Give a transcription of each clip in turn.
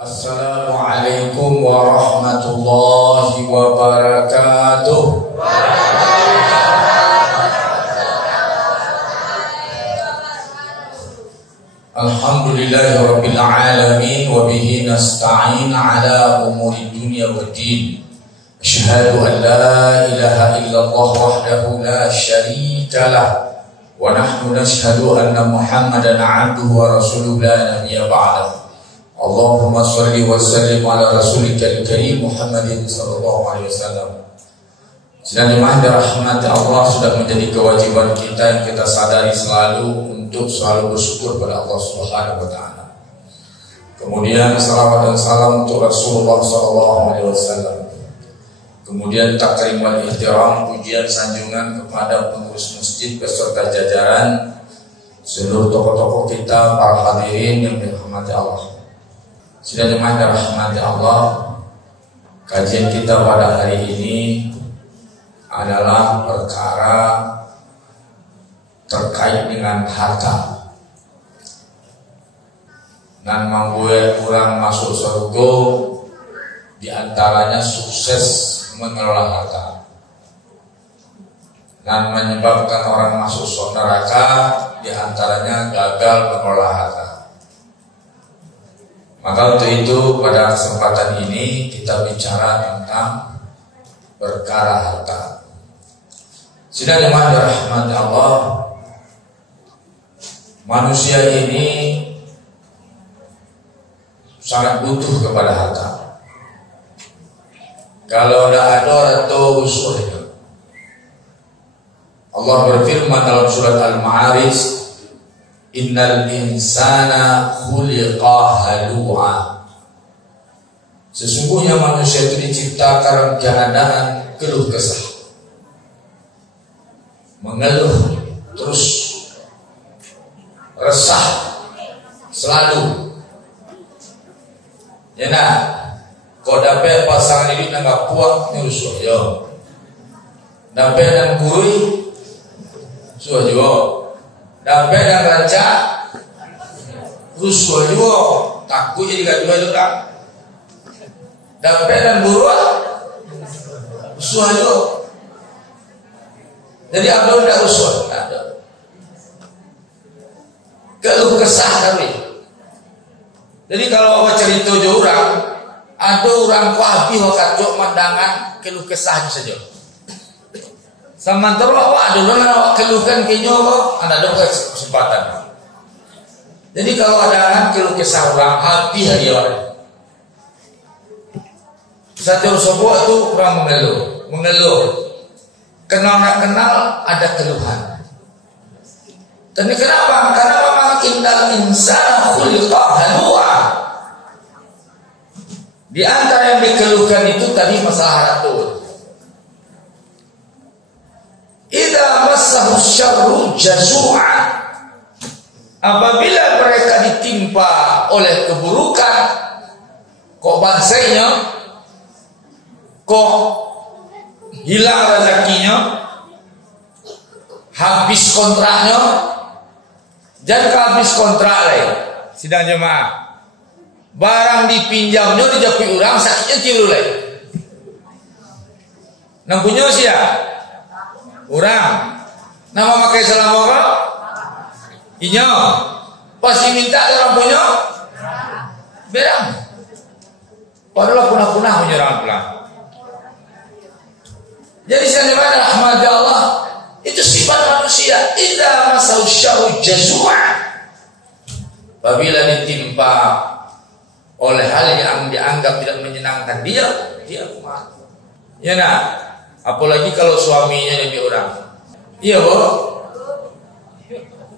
Assalamualaikum warahmatullahi wabarakatuh. Alhamdulillahirabbil alamin wa bihi nasta'in ala umuri dunya waddin. Asyhadu an la ilaha illallah wahdahu la syarika lah wa nahnu nashhadu anna Muhammadan 'abduhu wa rasuluhu la nabiyya ba'dahu. Allahumma shalli wa sallim ala rasulika al-karim Muhammadin sallallahu alaihi wasallam. Sedang dirahmati Allah, sudah menjadi kewajiban kita yang kita sadari selalu untuk selalu bersyukur pada Allah Subhanahu wa taala. Kemudian salawat dan salam untuk Rasulullah sallallahu alaihi wasallam. Kemudian takrim wal ihtiram, pujian sanjungan kepada pengurus masjid beserta jajaran, seluruh tokoh-tokoh kita, para hadirin yang dirahmati Allah. Sudah dirahmati Allah, kajian kita pada hari ini adalah perkara terkait dengan harta. Dan membuat orang masuk surga diantaranya sukses mengelola harta, dan menyebabkan orang masuk neraka diantaranya gagal mengelola harta. Maka untuk itu pada kesempatan ini kita bicara tentang perkara harta. Sudah dirahmati Allah, manusia ini sangat butuh kepada harta. Kalau tidak ada orang tahu usulnya. Allah berfirman dalam surat Al-Ma'arij, innal insana khuliqa halu'a. Sesungguhnya manusia itu diciptakan dalam keadaan keluh kesah, mengeluh terus, resah selalu. Ya nak, kau dapat pasangan ini nggak puas ni rusuh yo. Dapat dan kui suah juga. Dapat dan raja rusuh juga. Takut jadi kedua itu tak. Dapat dan buruan rusuh juga. Jadi abdul tidak rusuh, ada. Keluh kesah kami. Jadi kalau awak cerita je orang, ada orang kuabi awak kacau mandangan keluh kesahnya saja. Sementara awak ada orang awak keluhkan kenyo kok, anda ada kesempatan. Jadi kalau ada keluh kesah orang, habis dia orang. Satu sebuah itu orang mengeluh. Kenal tak kenal ada keluhan. Tapi kenapa? Karena memang innal insana khuliqa halu'a. Di antara yang dikeluhkan itu tadi masalah harta. Idza massahu syarru jazu'a. Apabila mereka ditimpa oleh keburukan, kok bangsanya, kok hilang rezekinya, habis kontraknya, dan habis kontrak lain. Sidang jemaah, barang dipinjamnya dijapi orang, sakitnya tiru lain. Nang punya siapa? Orang. Nama pakai salam apa? Inya. Pasti minta orang punya berang. Padahal punah-punah punya orang pulang. Jadi saya rahmat Allah, itu sifat manusia. Idza masau syarru jazua. Apabila ditimpa oleh hal yang dianggap tidak menyenangkan dia kumat. Ya nak, apalagi kalau suaminya lebih orang. Iya boh.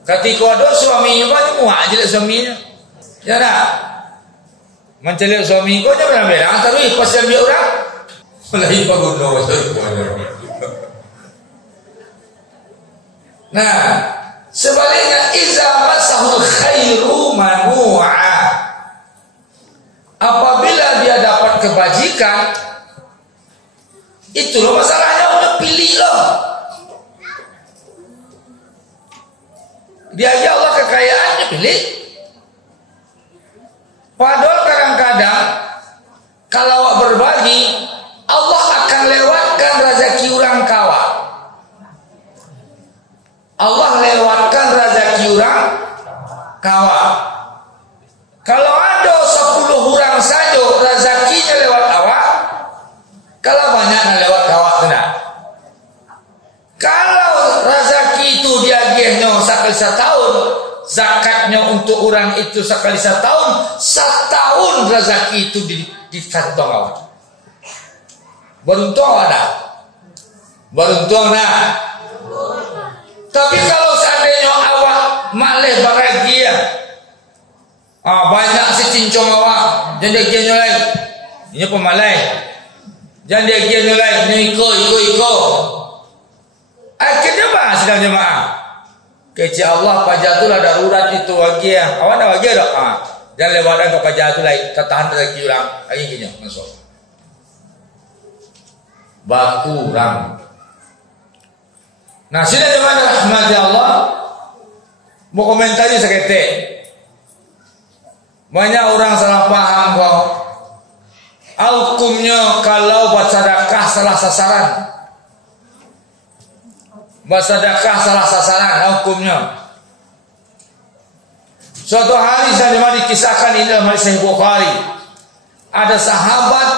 Ketika ada suaminya banyak muak aja suaminya. Ya nak, mencari suami kau jangan berang, tapi pas dia orang. Lagi paguno Nah, sebaliknya iza masahul khairu manu'a. Apabila dia dapat kebajikan, itu loh masalahnya, udah pilih loh. Dia aja Allah kekayaannya pilih. Padahal kadang-kadang untuk orang itu sekali setahun rezeki itu di kantong awak. Beruntung ada. Beruntung nah. Tapi kalau seandainya awak malih bahagia, banyak si cincong awak, jangan dia nyolai. Ini pemalai. Jangan dia nyolai, ini iko. Akhirnya apa sedang jemaah? Kecil Allah pajatul ada darurat itu bahagia. Awak dah bahagia tak? Jangan lewatkan ke pajatul lain, tertahan rezeki orang. Lagi gini masuk. Baku orang. Nah, sini jemaah rahmati Allah. Mau komentarnya seketik. Banyak orang salah paham kau. Hukumnya kalau buat sedekah salah sasaran. Buat sedekah salah sasaran hukumnya. Suatu hari saya dikisahkan ini dalam hadis Sahih Bukhari. Ada sahabat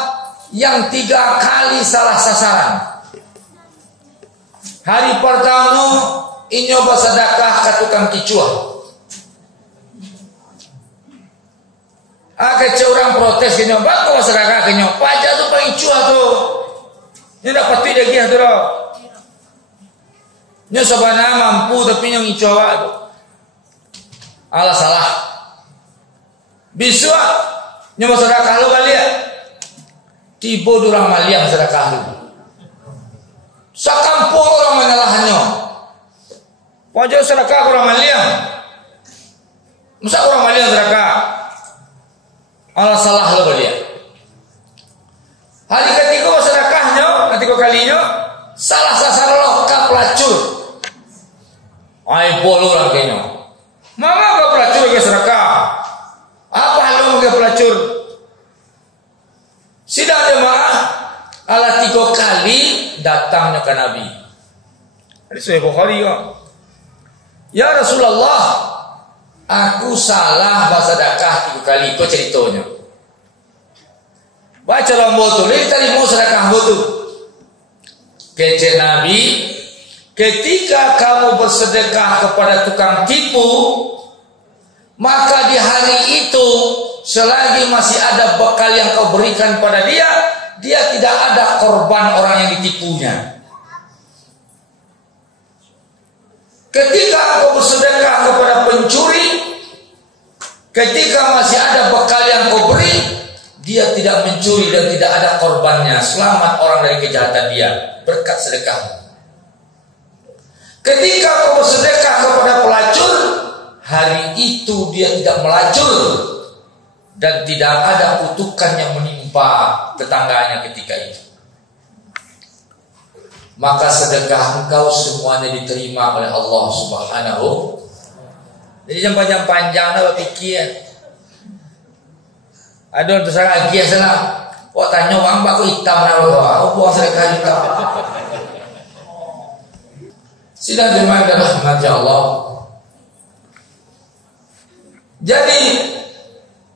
yang 3 kali salah sasaran. Hari pertama inyo bersedekah ke tukang kicuah. Kecil orang protes kenyo, bang kau sedekah kenyo, pajak tu paling cuah tu. Ini dapat tidak dia tu loh. Nyo sebenarnya mampu tapi nyo ngicoba tu. Alah salah. Bisua nyo sedekah lu kali ya. Tiba durang maliang sedekah lu. Sakampung orang menyalahnya. Pajak sedekah orang maliang. Masa orang maliang sedekah? Allah salah lu kali ya. Hari ketiga sedekahnya, ketiga kalinya salah sasaran lo ke pelacur. Ai bolu lah kayaknya. Mama ke pelacur ke sedekah. Apa lu ke pelacur? Sidang jemaah ala 3 kali datangnya ke Nabi. Hadis Sahih Bukhari kok. Ya Rasulullah, aku salah bersedekah 3 kali. Itu ceritanya. Baca dalam botol. Ini tadi mau sedekah botol. Kecek Nabi, ketika kamu bersedekah kepada tukang tipu, maka di hari itu selagi masih ada bekal yang kau berikan pada dia, dia tidak ada korban orang yang ditipunya. Ketika kau bersedekah kepada pencuri, ketika masih ada bekal yang kau beri, dia tidak mencuri dan tidak ada korbannya. Selamat orang dari kejahatan dia berkat sedekah. Ketika kau bersedekah kepada pelacur, hari itu dia tidak melacur dan tidak ada kutukan yang menimpa tetangganya ketika itu. Maka sedekah engkau semuanya diterima oleh Allah Subhanahu. Jadi jangan panjang lah berfikir. Ada untuk saya lagi salah. Wah tanya orang baku hitam lah. Oh buang sedekah juga. Sidang jemaah dan rahmat Allah. Jadi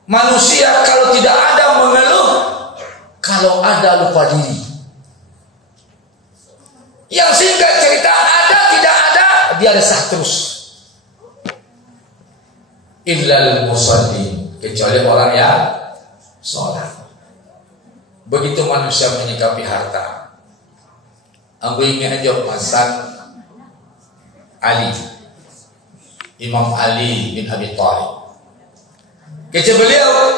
manusia kalau tidak ada mengeluh, kalau ada lupa diri. Yang singkat cerita ada tidak ada, dia resah terus. Illal musallin, kecuali orang yang sholat. Begitu manusia menyikapi harta. Aku ingin aja masak Ali, Imam Ali bin Abi Thalib. Kata beliau,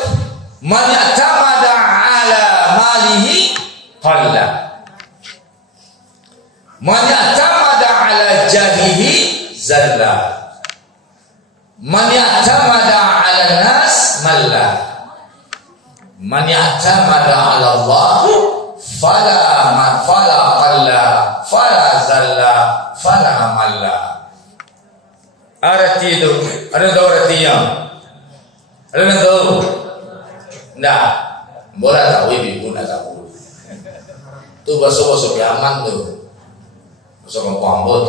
man ya'tamada ala malihi qalla. Man ya'tamada ala jahihi zalla. Man ya'tamada ala nas malla. Man ya'tamada ala Allah fala qalla fala zalla fala malla. Arti itu, ada tahu artinya? Ada yang tahu? Nah, boleh tahu ibu nak tahu. Tu bahasa kiamat tu, bahasa pambut.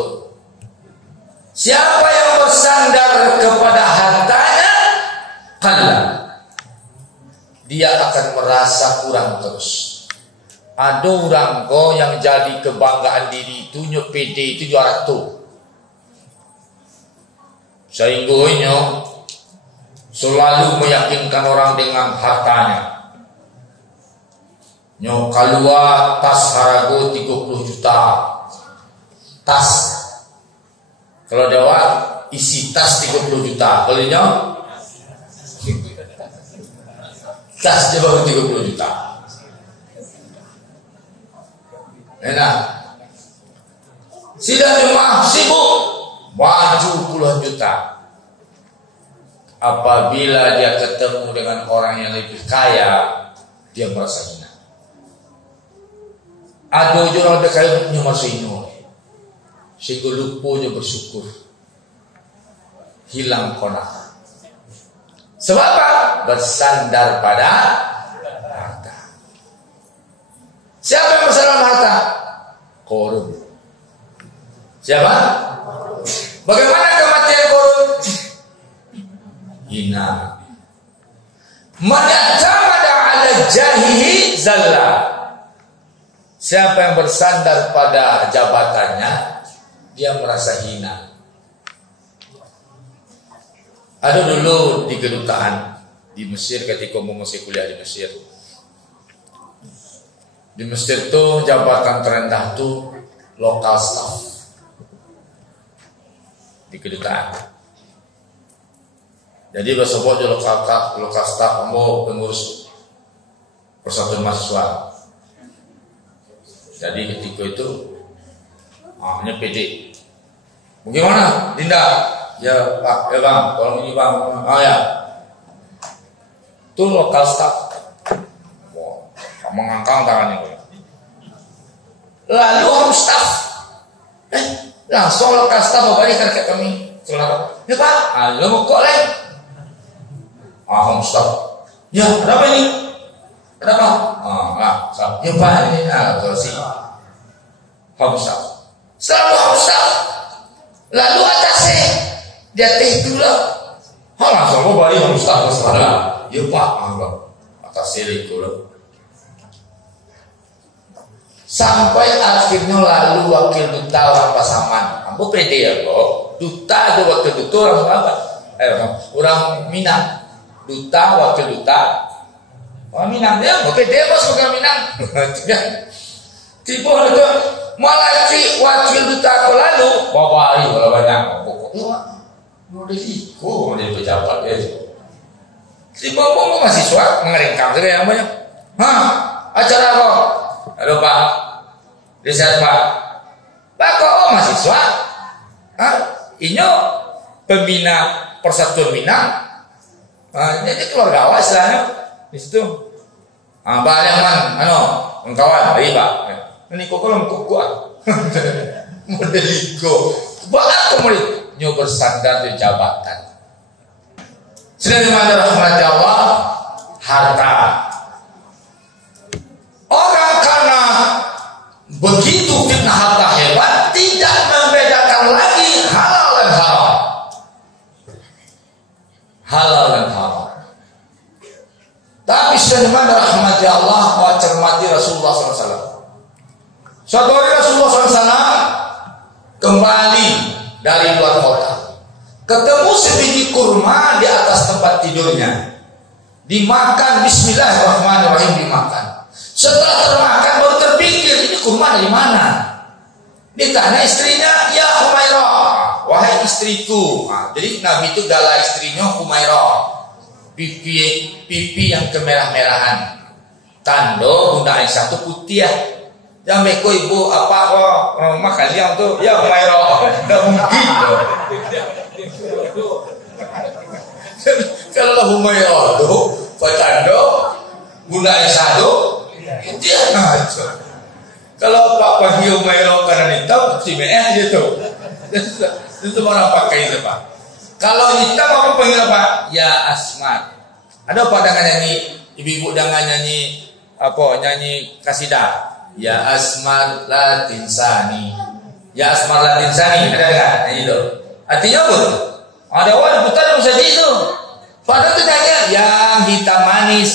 Siapa yang bersandar kepada hartanya, qalla, dia akan merasa kurang terus. Ada orang kau yang jadi kebanggaan diri itu nyepede itu juara tu. Sainggonya selalu meyakinkan orang dengan hartanya. Nyo kalua tas harago 30 juta. Tas. Kalau Jawa isi tas 30 juta. Kalau nyo tas Jawa 30 juta. Enak. Sidang jemaah sibuk baju puluhan juta. Apabila dia ketemu dengan orang yang lebih kaya, dia merasa hina. Ada orang yang kaya punya merasa hina, sehingga lupa dia bersyukur, hilang qanaah. Sebab apa? Bersandar pada harta. Siapa yang bersandar pada harta? Korun. Siapa? Bagaimana kematian korun? Hina. Man i'tamada 'ala jahihi zalla. Siapa yang bersandar pada jabatannya, dia merasa hina. Ada dulu di kedutaan di Mesir ketika masih kuliah di Mesir. Di Mesir itu jabatan terendah itu lokal staff di kedutaan. Jadi besok di lokal staff mau pengurus persatuan mahasiswa. Jadi ketika itu hanya PD. Bagaimana Dinda? Ya Pak, ya Bang, tolong ini Bang. Oh ya. Itu lokal staff. Wah, mengangkang tangannya. Lalu home staff. Langsung lokal staff balikan ke kami. Saudara. Ya Pak, ayo mau kok lain. Home staff. Ya, berapa ini? Kenapa? Ya Pak ini terus home staff. Selalu home staff. Lalu atasnya dia teh dulu. Langsung mau balik home staff ke sana. Ya Pak, atasnya itu lah. Sampai akhirnya lalu wakil duta orang Pasaman. Ambo pede ya kok. Duta itu wakil duta orang apa? Orang Minang. Duta wakil duta. Orang Minang dia, oke dia bos bukan Minang. Tiba itu malah wakil duta aku lalu. Bapak hari kalau banyak. Pokoknya mau risiko menjadi pejabat ya. Si bapak mahasiswa mengeringkang saja yang banyak. Acara apa? Halo Pak, riset Pak. Pak kok mahasiswa? Inyo pembina Persatuan Minang. Jadi keluarga awal istilahnya di situ. Pak Yaman, kawan, iya Pak. Ini kok kalau mau kuat, modeliko. Bahkan kemudian nyo bersandar di jabatan. Sedang rahmat Allah, harta. Orang karena begitu fitnah harta hebat, tidak membedakan lagi halal dan haram. Halal dan haram. Tapi sedang rahmati Allah, wa cermati Rasulullah SAW. Suatu hari Rasulullah SAW kembali dari luar kota, ketemu sebiji kurma di atas tempat tidurnya, dimakan, Bismillahirrahmanirrahim, dimakan. Setelah termakan baru terpikir ini kurma dari mana. Ditanya istrinya, ya Humairah, wahai istriku. Jadi Nabi itu gala istrinya Humairah, pipi yang kemerah-merahan. Tando Bunda Aisyah itu putih ya. Jameko ibu apa kok makan yang tuh ya Humairah. Tidak mungkin. Kalau Humairah tuh Tando Bunda Aisyah tuh dia aja. Kalau Pak Pagi Humairah karena hitam si BR gitu. Itu orang pakai itu Pak. Kalau hitam aku panggil apa? Ya Asmat. Ada apa dengan nyanyi ibu-ibu dengan nyanyi apa? Nyanyi kasidah. Ya Asmat Latinsani. Ya Asmat Latinsani. Ada enggak? Nyanyi itu. Artinya apa? Ada orang putar saja itu. Padahal itu nyanyi yang hitam manis.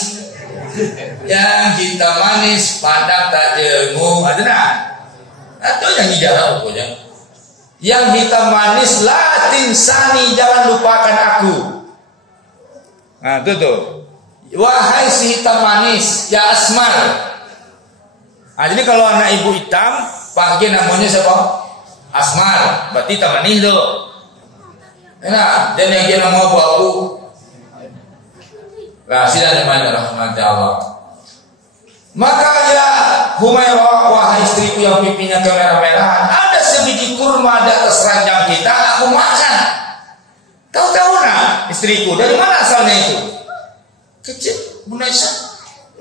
Yang hitam manis pandang tak jemu. Ada enggak? Atau nyanyi jarang pokoknya. Yang hitam manis Latinsani, jangan lupakan aku. Nah, tuh. Wahai si hitam manis, ya Asmar. Nah, jadi kalau anak ibu hitam, panggil namanya siapa? Asmar. Berarti hitam manis tuh. Enak, dan yang dia nama abu-abu. Lah, sila dimana rahmat Allah. Maka ya Humairah, wahai istriku yang pipinya kemerah-merahan, ada sebiji kurma di atas ranjang kita, aku makan. Kau tahu nak, istriku, dari mana asalnya itu? Kecil, Bunda Aisyah.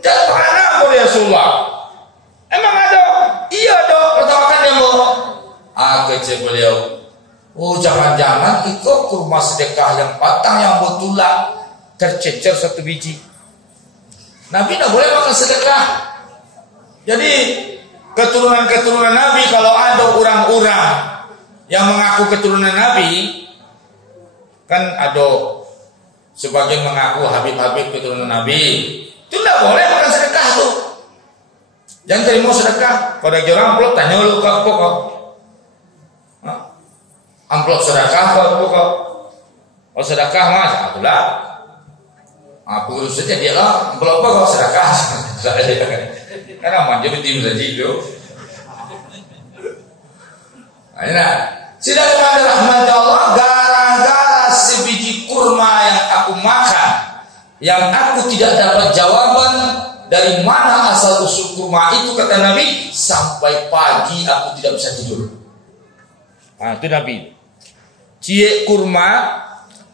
Tidak pernah boleh Rasulullah. Emang ada? Iya dong, pertama kan dia mau. Kecil beliau. Oh, jangan-jangan itu kurma sedekah yang patang, yang betulan, tercecer satu biji. Nabi tidak boleh makan sedekah. Jadi keturunan-keturunan Nabi, kalau ada orang-orang yang mengaku keturunan Nabi, kan ada sebagian mengaku Habib-Habib keturunan Nabi, itu tidak boleh makan sedekah tuh. Jangan terima sedekah. Pada orang amplop tanya lu ke apa kau? Amplop sedekah apa kau? Oh sedekah mas, akulah. Aku urus saja dia lah. Amplop apa kau sedekah? Karena manja betim saja itu. Nah, sudah kepada rahmat Allah, gara-gara sebiji kurma yang aku makan, yang aku tidak dapat jawaban dari mana asal usul kurma itu, kata Nabi, sampai pagi aku tidak bisa tidur. Nah, itu Nabi. Cie kurma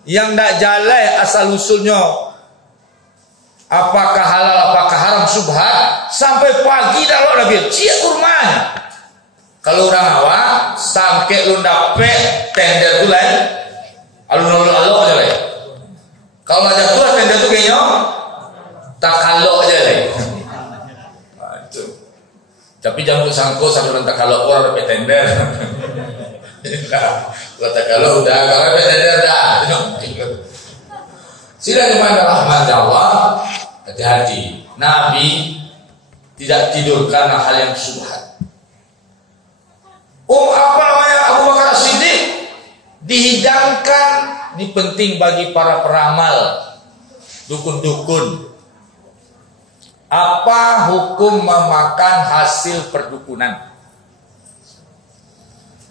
yang tidak jalai asal usulnya, apakah halal, apakah haram, subhat, sampai pagi dah lo Nabi. Cie kurma. Kalau orang awak sampai lu dapet tender tu lain, alun-alun aja lah. Kalau ada tua tender tu kayaknya tak kalau aja lah. Tapi jangan sangko sampai tak kalau orang dapet tender. Kalau tak kalau udah kalau dapet tender dah. Sila kepada rahmat Allah, hati-hati. Nabi tidak tidur karena hal yang subhat. Abu Bakar As-Siddiq dihidangkan, ini penting bagi para peramal, dukun-dukun. Apa hukum memakan hasil perdukunan?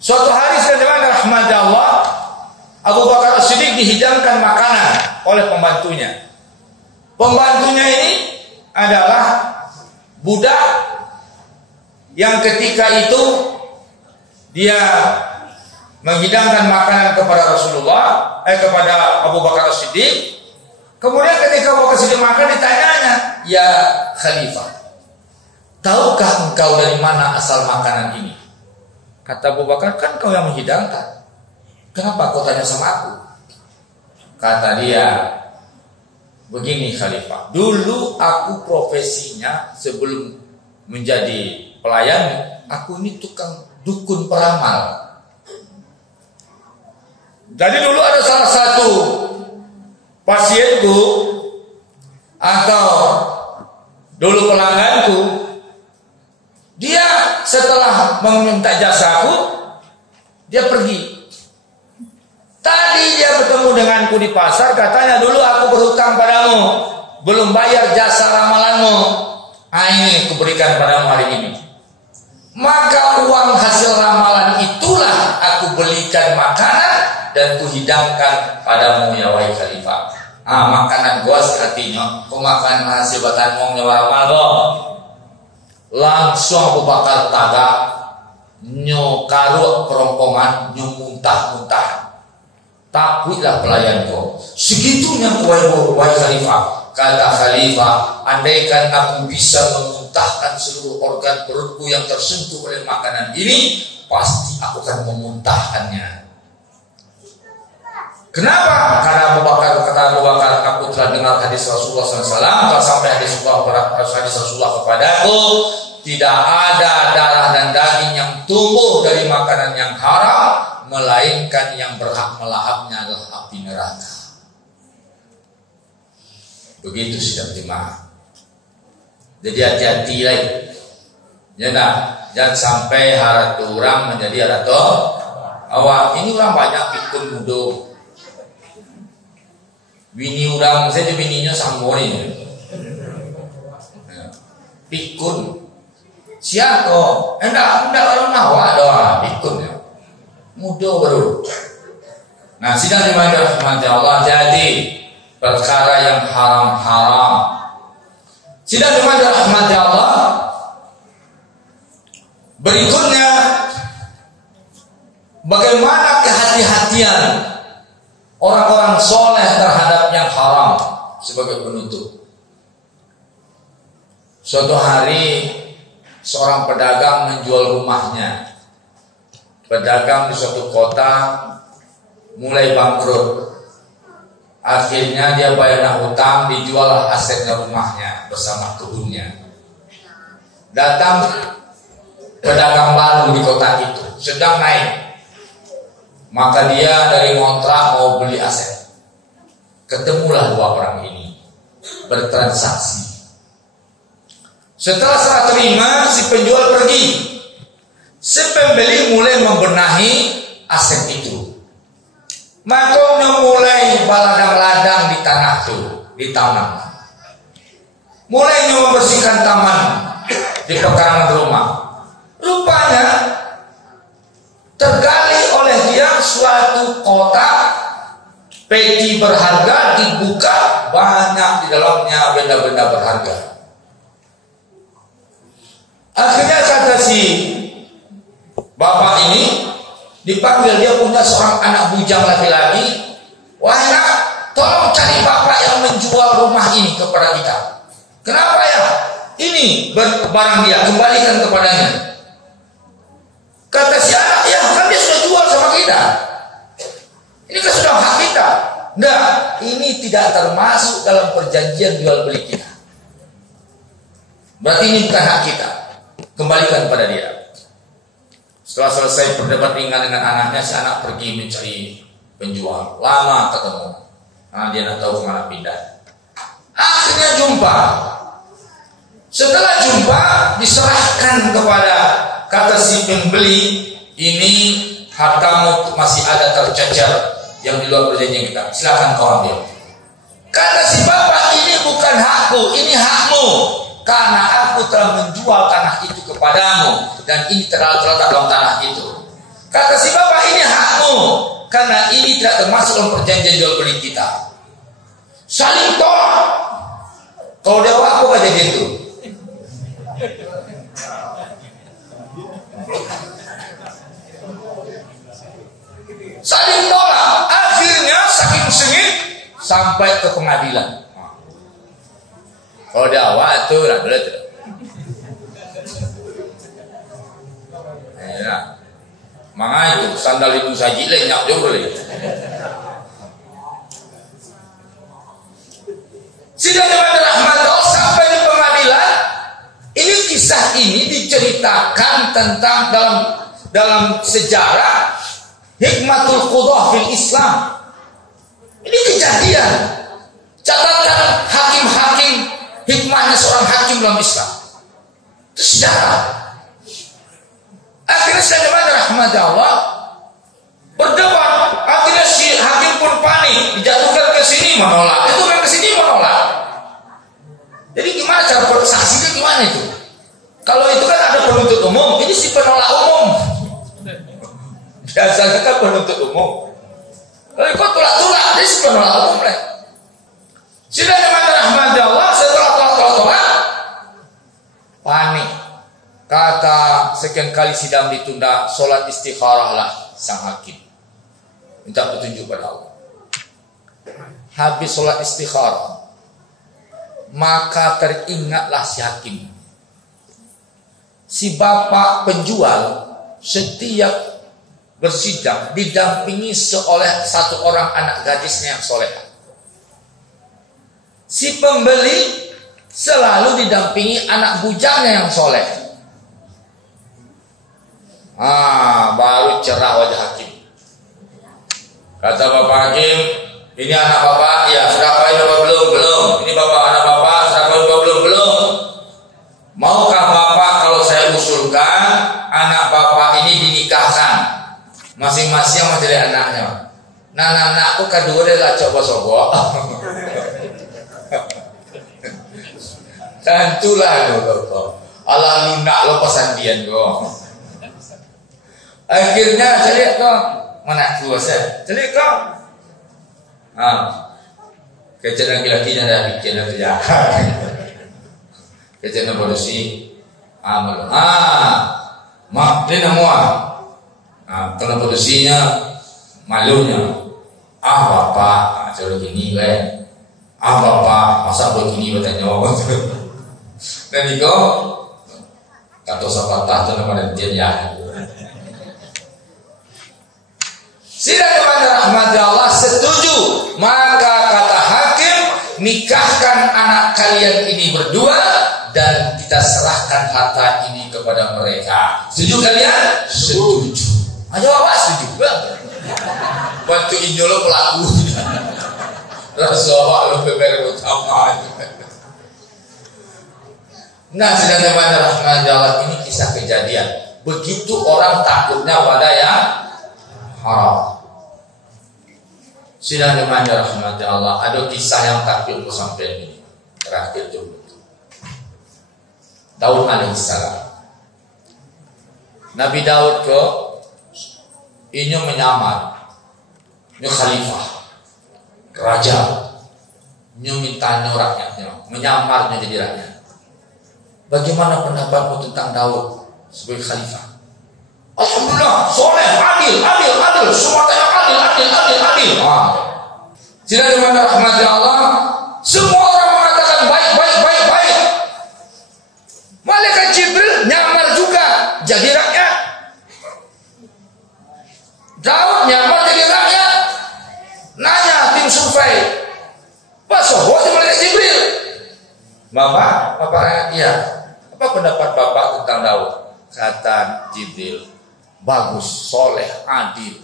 Suatu hari sedang rahmat Allah, Abu Bakar As-Siddiq dihidangkan makanan oleh pembantunya. Pembantunya ini adalah budak yang ketika itu dia menghidangkan makanan kepada Rasulullah, kepada Abu Bakar As-Siddiq. Kemudian ketika Abu Bakar As-Siddiq makan, ditanyanya, ya Khalifah, tahukah engkau dari mana asal makanan ini? Kata Abu Bakar, kan kau yang menghidangkan, kenapa kau tanya sama aku? Kata dia, begini Khalifah, dulu aku profesinya sebelum menjadi pelayan, aku ini tukang dukun peramal. Jadi dulu ada salah satu pasienku atau dulu pelangganku, dia setelah meminta jasaku, dia pergi. Tadi dia bertemu denganku di pasar, katanya dulu aku berhutang padamu, belum bayar jasa ramalanmu. Ini aku berikan padamu hari ini. Maka uang hasil ramalan itulah aku belikan makanan dan kuhidangkan padamu ya wahai Khalifah. Makanan gua artinya pemakan hasil batanmu nyawa ramal go. Langsung Abu Bakar tagak nyokaru kerongkongan muntah-muntah. Takutlah pelayan kau. Segitunya wahai Khalifah. Kata Khalifah, andaikan aku bisa memuntahkan seluruh organ perutku yang tersentuh oleh makanan ini, pasti aku akan memuntahkannya. Kenapa? Karena Abu Bakar, aku telah dengar hadis Rasulullah SAW. Kalau sampai hadis Rasulullah kepadaku, tidak ada darah dan daging yang tumbuh dari makanan yang haram, melainkan yang berhak melahapnya adalah api neraka. Begitu sudah terima. Jadi hati-hati lagi. Jangan sampai harap orang menjadi harap awak. Ini orang banyak pikun mudo. Bini orang saja bininya sambori. Pikun. Siapa? Enggak orang nawa doa pikun ya. Mudah baru. Nah, sidang dimana rahmati Allah, jadi perkara yang haram-haram. Sidang dimana rahmati Allah. Berikutnya, bagaimana kehati-hatian orang-orang soleh terhadap yang haram sebagai penutup. Suatu hari seorang pedagang menjual rumahnya. Pedagang di suatu kota mulai bangkrut. Akhirnya dia bayar hutang, dijual asetnya rumahnya bersama kebunnya. Datang pedagang baru di kota itu, sedang naik. Maka dia dari ngontrak mau beli aset. Ketemulah dua orang ini bertransaksi. Setelah serah terima, si penjual pergi. Si pembeli mulai membenahi aset itu. Makanya mulai baladang-ladang di tanah itu, ditanam. Mulai membersihkan taman di pekarangan rumah. Rupanya tergali oleh dia suatu kotak peci berharga, dibuka, banyak di dalamnya benda-benda berharga. Akhirnya kata si bapak ini, dipanggil, dia punya seorang anak bujang laki-laki. Wahai nak, tolong cari bapak yang menjual rumah ini kepada kita. Kenapa ya? Ini barang dia, kembalikan kepadanya. Kata si anak, ya kan dia sudah jual sama kita. Ini kan sudah hak kita. Nah, ini tidak termasuk dalam perjanjian jual beli kita. Berarti ini bukan hak kita. Kembalikan kepada dia. Setelah selesai berdebat ringan dengan anaknya, si anak pergi mencari penjual. Lama ketemu. Nah, dia tidak tahu kemana pindah. Akhirnya jumpa. Setelah jumpa, diserahkan kepada, kata si pembeli, ini hartamu masih ada tercecer yang di luar perjanjian kita. Silakan kau ambil. Kata si bapak, ini bukan hakku, ini hakmu. Karena aku telah menjual tanah itu kepadamu, dan ini terletak dalam tanah itu. Kata si bapak, ini hakmu, karena ini tidak termasuk dalam perjanjian jual beli kita. Saling tolak. Kalau dia aku aja gitu. Saling tolak. Akhirnya saking sengit sampai ke pengadilan. Kalau di awal itu lah boleh tu. Ya, manga itu sandal itu saji lenyap juga boleh. Sidang kepada rahmat Allah sampai di pengadilan. Ini kisah ini diceritakan tentang dalam sejarah hikmatul qudah fil Islam. Ini kejadian. Catatan hakim-hakim, hikmahnya seorang hakim dalam Islam. Itu sejarah. Akhirnya saya kepada rahmat Allah berdebat. Akhirnya si hakim pun panik, dijatuhkan ke sini menolak, itu kan ke sini menolak. Jadi gimana cara saksinya, gimana itu? Kalau itu kan ada penuntut umum, ini si penolak umum. Biasanya kan penuntut umum. Lalu kok tolak-tolak, dia si penolak umum lah. Sudah kepada rahmat Allah, setelah tolak-tolak panik. Kata sekian kali sidang ditunda, sholat istikharah lah sang hakim. Minta petunjuk pada Allah. Habis sholat istikharah, maka teringatlah si hakim. Si bapak penjual setiap bersidang didampingi oleh satu orang anak gadisnya yang soleh. Si pembeli selalu didampingi anak bujangnya yang soleh. Baru cerah wajah hakim. Kata bapak hakim, ini anak bapak, ya sudah kawin apa belum? Belum. Ini bapak anak bapak, sudah kawin apa belum? Belum. Maukah bapak kalau saya usulkan anak bapak ini dinikahkan, masing-masing sama jadi anaknya? Nah aku kedua dia lah coba-coba. Tentulah lo. Ala lunak lo pesandian go. Akhirnya celik kok mana kuasa. Celik kok. Kerja laki-lakinya dah bikin kerja. Kerja produksi. Mak ini semua. Kalau produksinya malunya. Bapak, cara gini kan. Bapak, masa begini bertanya. Dan itu kata sapatah itu nama dia ya. Sidang kepada rahmat Allah setuju, maka kata hakim, nikahkan anak kalian ini berdua dan kita serahkan harta ini kepada mereka. Setuju kalian? Setuju. Ayo apa setuju? Bantu injolo pelaku. Rasulullah lu beber utama. Nah, sidang kepada rahmat Allah ini kisah kejadian. Begitu orang takutnya pada yang haram. Sidang kepada rahmat Allah, ada kisah yang takut sampai ini. Terakhir dulu. Daud alaihissalam. Nabi Daud ke ini menyamar. Ini khalifah, raja. Ini mintanya rakyatnya, menyamarnya jadi rakyat. Bagaimana pendapatmu tentang Daud sebagai khalifah? Alhamdulillah, soleh, adil, semua adil. Tidak ada mana rahmat Allah. Semua orang mengatakan baik. Malaikat Jibril nyamar juga jadi rakyat. Daud nyamar jadi rakyat. Nanya tim survei, Pak Soho di malaikat Jibril. Bapak rakyat ya. Apa pendapat Bapak tentang Daud? Kata Jibril, bagus, soleh, adil,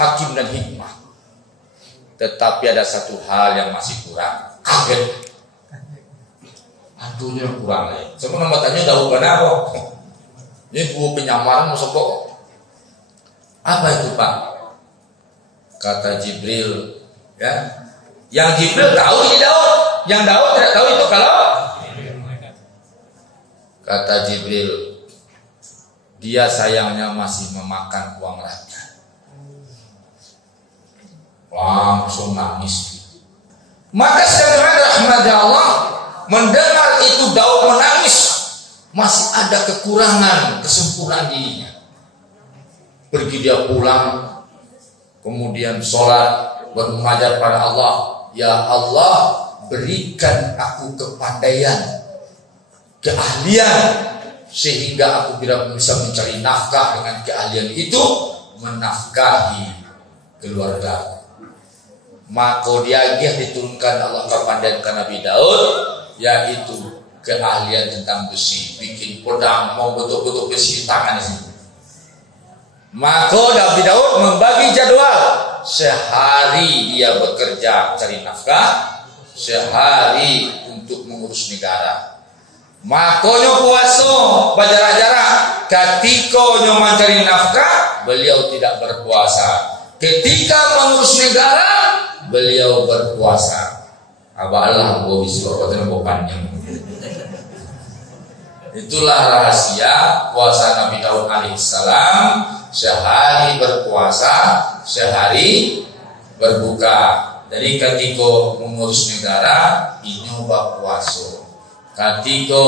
hakim dan hikmah. Tetapi ada satu hal yang masih kurang. Kaget. Aduhnya kurang ya. Semua nama tanya Daud kenapa? Ini dua penyamaran musuh. Apa itu Pak? Kata Jibril, ya. Yang Jibril tahu ini Daud, yang Daud tidak tahu itu kalau. Kata Jibril, dia sayangnya masih memakan uang rakyat. Langsung nangis. Maka sedang rahmat Allah mendengar itu Daud menangis, masih ada kekurangan kesempurnaan dirinya. Pergi dia pulang, kemudian sholat, bermunajat pada Allah. Ya Allah, berikan aku kepandaian, keahlian, sehingga aku bisa mencari nafkah dengan keahlian itu, menafkahi keluarga. Maka dia diturunkan Allah kepandaian ke Nabi Daud, yaitu keahlian tentang besi, bikin pedang, mau betul-betul besi tangan ini. Maka Nabi Daud membagi jadwal, sehari dia bekerja cari nafkah, sehari untuk mengurus negara. Makanya puasa berjarak-jarak. Ketika mencari nafkah, beliau tidak berpuasa. Ketika mengurus negara, beliau berpuasa. Abalah gua bisa panjang. Itulah rahasia puasa Nabi Daud alaihissalam. Sehari berpuasa, sehari berbuka. Jadi ketika mengurus negara, inyoba puasa. Ketika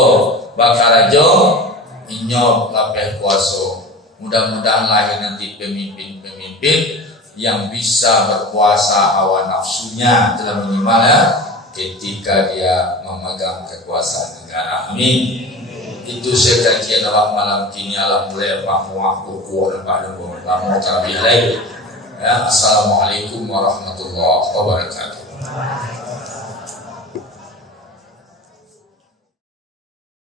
bakar raja, inyob lapeh puasa. Mudah-mudahan lahir nanti pemimpin-pemimpin yang bisa berpuasa hawa nafsunya dalam minimal ya, ketika dia memegang kekuasaan negara. Amin. Itu sekajian dalam malam kini. Alhamdulillah aku kuat pada malam kami lagi. Assalamualaikum warahmatullahi wabarakatuh.